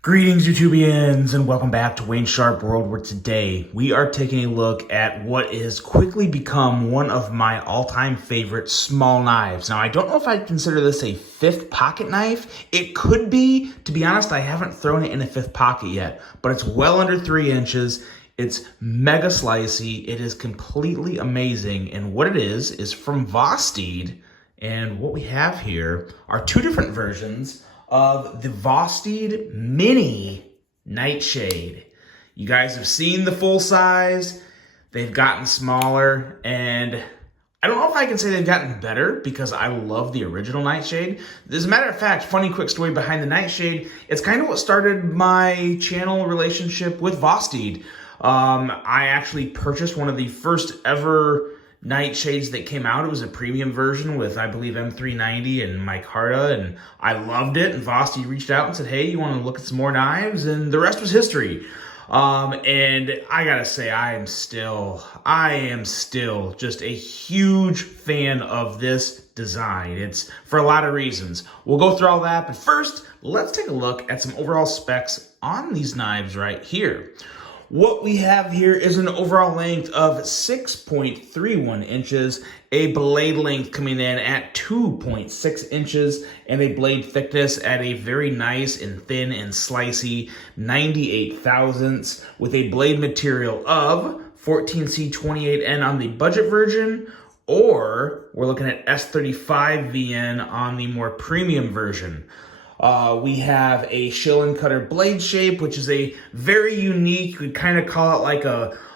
Greetings, YouTubians, and welcome back to Wayne Sharp World, where today we are taking a look at what has quickly become one of my all-time favorite small knives. Now, I don't know if I'd consider this a fifth pocket knife. It could be. To be honest, I haven't thrown it in a fifth pocket yet, but it's well under 3 inches. It's mega slicey. It is completely amazing, and what it is from Vosteed, and what we have here are two different versions of the Vosteed Mini Nightshade. You guys have seen the full size. They've gotten smaller, and I don't know if I can say they've gotten better because I love the original Nightshade. As a matter of fact, funny quick story behind the Nightshade, it's kind of what started my channel relationship with Vosteed. I actually purchased one of the first ever Nightshades that came out. It was a premium version with, I believe, M390 and micarta, and I loved it. And Vosteed reached out and said, hey, you want to look at some more knives? And the rest was history. And I gotta say, I am still just a huge fan of this design. It's for a lot of reasons. We'll go through all that, but first, let's take a look at some overall specs on these knives right here. What we have here is an overall length of 6.31 inches, a blade length coming in at 2.6 inches, and a blade thickness at a very nice and thin and slicey 98 thousandths, with a blade material of 14C28N on the budget version, or we're looking at S35VN on the more premium version. We have a shilling cutter blade shape, which is a very unique, you could kind of call it like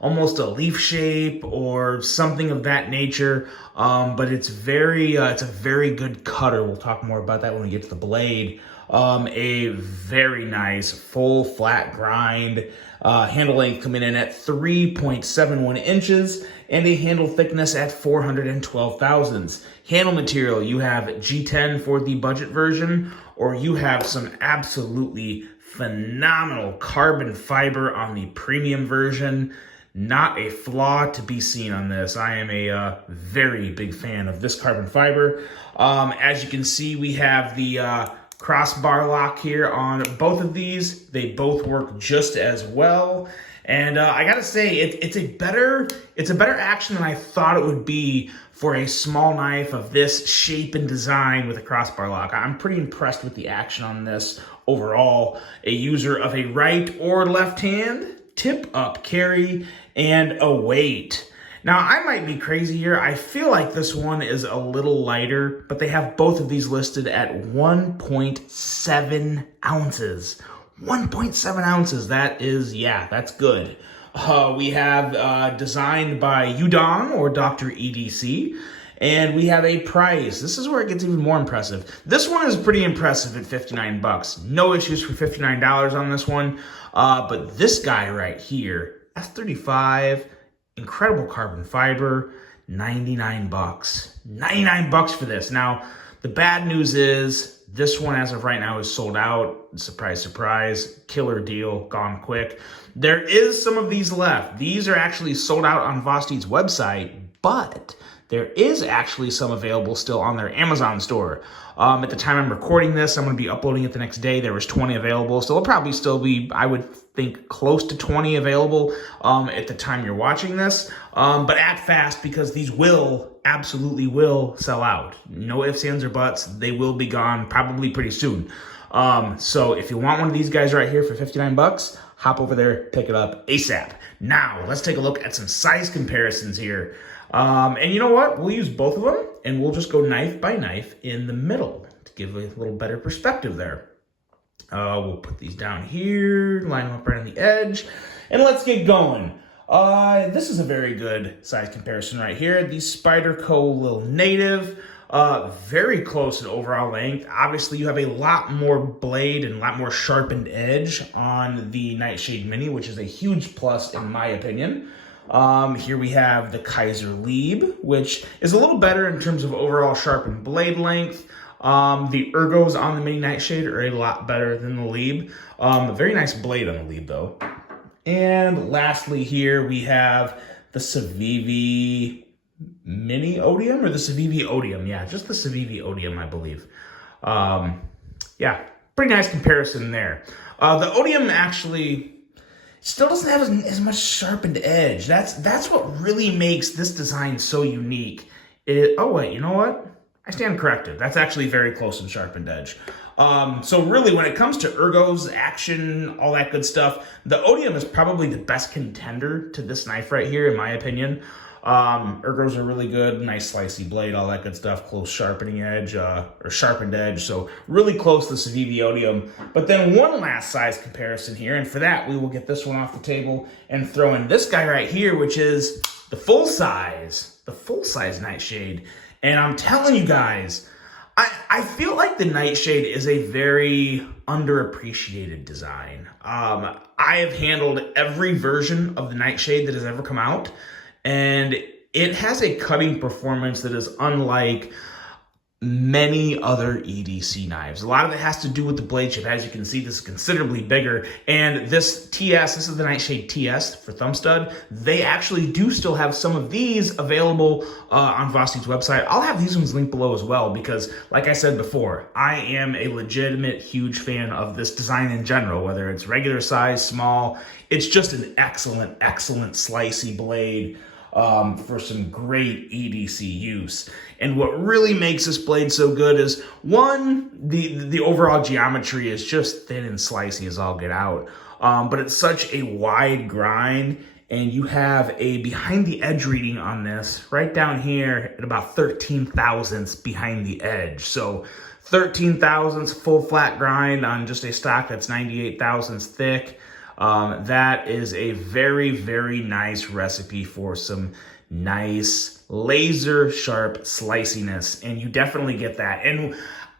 almost a leaf shape or something of that nature. But it's it's a very good cutter. We'll talk more about that when we get to the blade. A very nice full flat grind, handle length coming in at 3.71 inches, and a handle thickness at 412 thousandths. Handle material, you have G10 for the budget version, or you have some absolutely phenomenal carbon fiber on the premium version. Not a flaw to be seen on this. I am a very big fan of this carbon fiber. As you can see, we have the crossbar lock here on both of these. They both work just as well. And I gotta say, it's a better action than I thought it would be for a small knife of this shape and design with a crossbar lock. I'm pretty impressed with the action on this overall. A user of a right or left hand, tip up carry, and a weight. Now, I might be crazy here. I feel like this one is a little lighter, but they have both of these listed at 1.7 ounces. 1.7 ounces, that's good. We have designed by Udon or Dr. EDC, and we have a price. This is where it gets even more impressive. This one is pretty impressive at 59 bucks. No issues for $59 on this one. But this guy right here, S35, incredible carbon fiber, 99 bucks. 99 bucks for this. Now, the bad news is this one, as of right now, is sold out. Surprise, surprise. Killer deal, gone quick. There is some of these left. These are actually sold out on Vosteed's website, but there is actually some available still on their Amazon store. At the time I'm recording this, I'm going to be uploading it the next day. There was 20 available, so there'll probably still be, I would think, close to 20 available at the time you're watching this. But act fast, because these absolutely will sell out. No ifs, ands, or buts. They will be gone probably pretty soon. So if you want one of these guys right here for 59 bucks, hop over there, pick it up ASAP. Now, let's take a look at some size comparisons here. And you know what? We'll use both of them, and we'll just go knife by knife in the middle to give a little better perspective there. We'll put these down here, line them up right on the edge, and let's get going. This is a very good size comparison right here. The Spyderco Lil Native, very close in overall length. Obviously, you have a lot more blade and a lot more sharpened edge on the Nightshade Mini, which is a huge plus in my opinion. Here we have the Kaiser Lieb, which is a little better in terms of overall sharpened blade length. The ergos on the Mini Nightshade are a lot better than the Lieb. A very nice blade on the Lieb, though. And lastly here, we have the Civivi Mini Odium, or the Civivi Odium. Yeah, just the Civivi Odium, I believe. Yeah, pretty nice comparison there. The Odium actually still doesn't have as much sharpened edge. That's what really makes this design so unique. Oh wait, you know what? I stand corrected. That's actually very close in sharpened edge. So really, when it comes to ergos, action, all that good stuff, the Odium is probably the best contender to this knife right here, in my opinion. Ergos are really good, nice slicey blade, all that good stuff, close sharpening edge, or sharpened edge, so really close to the Civivi Odium. But then one last size comparison here, and for that, we will get this one off the table and throw in this guy right here, which is the full size Nightshade. And I'm telling you guys, I feel like the Nightshade is a very underappreciated design. I have handled every version of the Nightshade that has ever come out, and it has a cutting performance that is unlike many other EDC knives. A lot of it has to do with the blade shape. As you can see, this is considerably bigger. And this this is the Nightshade TS for thumb stud. They actually do still have some of these available on Vossi's website. I'll have these ones linked below as well because, like I said before, I am a legitimate huge fan of this design in general, whether it's regular size, small. It's just an excellent, excellent slicey blade for some great EDC use. And what really makes this blade so good is, one, the overall geometry is just thin and slicey as all get out. But it's such a wide grind, and you have a behind the edge reading on this right down here at about 13 thousandths behind the edge. So 13 thousandths full flat grind on just a stock that's 98 thousandths thick. That is a very, very nice recipe for some nice laser sharp sliciness, and you definitely get that. And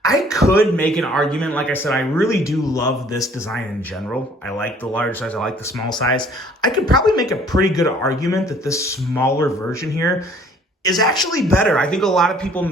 I could make an argument, like I said, I really do love this design in general. I like the large size, I like the small size. I could probably make a pretty good argument that this smaller version here is actually better. I think a lot of people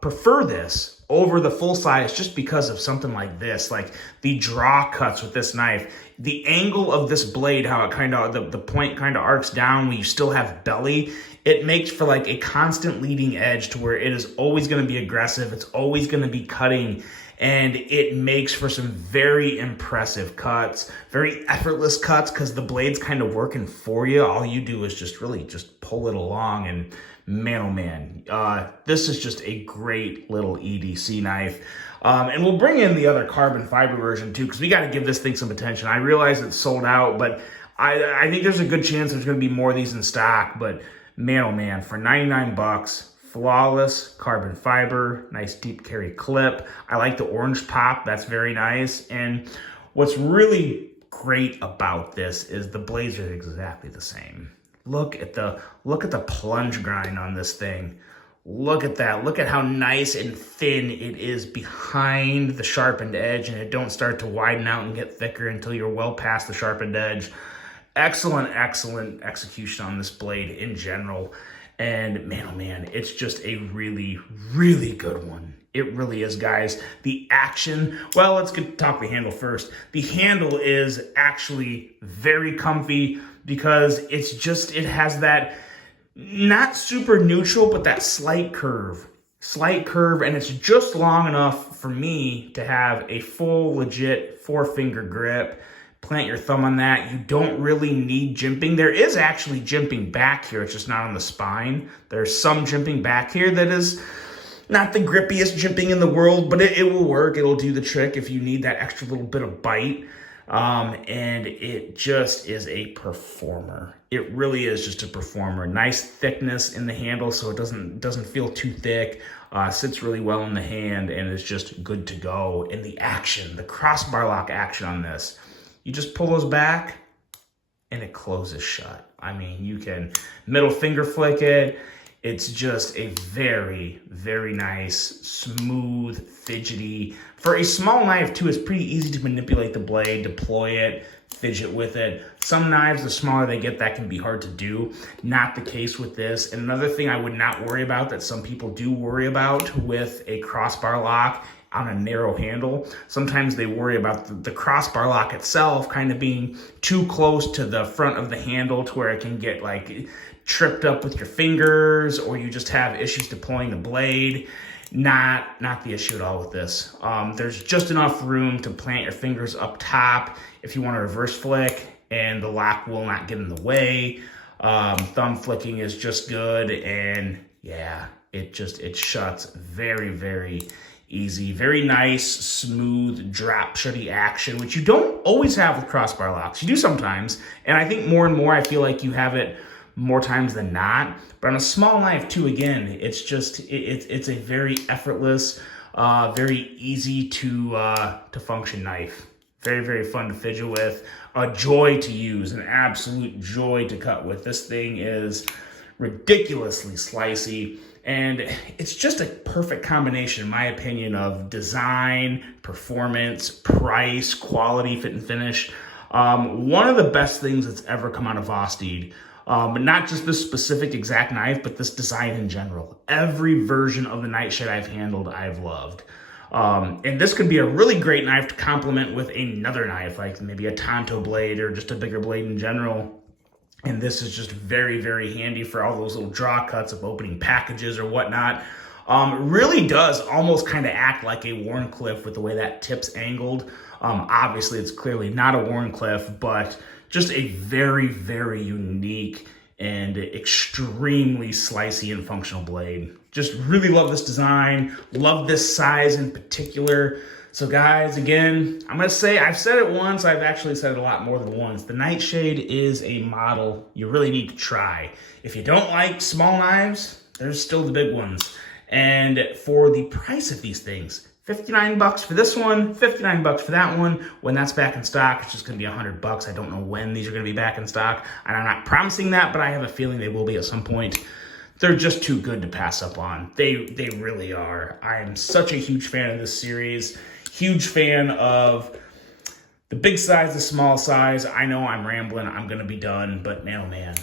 prefer this over the full size just because of something like this, like the draw cuts with this knife, the angle of this blade, how it kind of, the point kind of arcs down when you still have belly. It makes for like a constant leading edge to where it is always going to be aggressive. It's always going to be cutting, and it makes for some very impressive cuts, very effortless cuts, because the blade's kind of working for you. All you do is just really just pull it along, and man, oh man, this is just a great little EDC knife. And we'll bring in the other carbon fiber version too, because we got to give this thing some attention. I realize it's sold out, but I think there's a good chance there's going to be more of these in stock. But man, oh man, for 99 bucks, flawless carbon fiber, nice deep carry clip. I like the orange pop, that's very nice. And what's really great about this is the blades are exactly the same. Look at the plunge grind on this thing. Look at that. Look at how nice and thin it is behind the sharpened edge, and it don't start to widen out and get thicker until you're well past the sharpened edge. Excellent, excellent execution on this blade in general. And man, oh man, it's just a really, really good one. It really is, guys. The action, well, let's talk the handle first. The handle is actually very comfy because it has that not super neutral, but that slight curve, and it's just long enough for me to have a full, legit 4-finger grip. Plant your thumb on that. You don't really need jimping. There is actually jimping back here. It's just not on the spine. There's some jimping back here that is not the grippiest jimping in the world, but it will work. It'll do the trick if you need that extra little bit of bite. And it just is a performer. It really is just a performer. Nice thickness in the handle, so it doesn't feel too thick. Sits really well in the hand, and it's just good to go. And the action, the crossbar lock action on this, you just pull those back, and it closes shut. I mean, you can middle finger flick it. It's just a very, very nice, smooth, fidgety. For a small knife, too, it's pretty easy to manipulate the blade, deploy it, fidget with it. Some knives, the smaller they get, that can be hard to do. Not the case with this. And another thing I would not worry about that some people do worry about with a crossbar lock on a narrow handle, sometimes they worry about the crossbar lock itself kind of being too close to the front of the handle to where it can get like tripped up with your fingers, or you just have issues deploying the blade. Not the issue at all with this. There's just enough room to plant your fingers up top if you want to reverse flick, and the lock will not get in the way. Thumb flicking is just good, and yeah, it shuts very, very easy. Very nice, smooth, drop shutty action, which you don't always have with crossbar locks. You do sometimes, and I think more and more I feel like you have it more times than not. But on a small knife too, again, it's just, it's a very effortless, very easy to function knife. Very, very fun to fidget with. A joy to use, an absolute joy to cut with. This thing is ridiculously slicey, and it's just a perfect combination, in my opinion, of design, performance, price, quality, fit and finish. One of the best things that's ever come out of Vosteed. But not just this specific exact knife, but this design in general. Every version of the nightshade I've handled, I've loved. And this could be a really great knife to complement with another knife, like maybe a Tonto blade or just a bigger blade in general. And this is just very, very handy for all those little draw cuts of opening packages or whatnot. Really does almost kind of act like a Wharncliffe with the way that tip's angled. Obviously, it's clearly not a Wharncliffe, but just a very, very unique and extremely slicey and functional blade. Just really love this design, love this size in particular. So guys, again, I'm gonna say, I've said it once, I've actually said it a lot more than once. The Nightshade is a model you really need to try. If you don't like small knives, there's still the big ones. And for the price of these things, $59 for this one, $59 for that one. When that's back in stock, it's just gonna be $100. I don't know when these are gonna be back in stock, and I'm not promising that, but I have a feeling they will be at some point. They're just too good to pass up on. They really are. I am such a huge fan of this series. Huge fan of the big size, the small size. I know I'm rambling, I'm gonna be done, but man, oh man,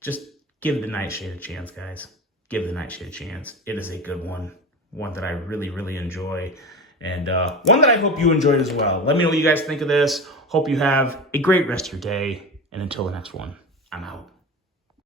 just give the Nightshade a chance, guys. Give the Nightshade a chance. It is a good one. One that I really, really enjoy, and one that I hope you enjoyed as well. Let me know what you guys think of this. Hope you have a great rest of your day, and until the next one, I'm out.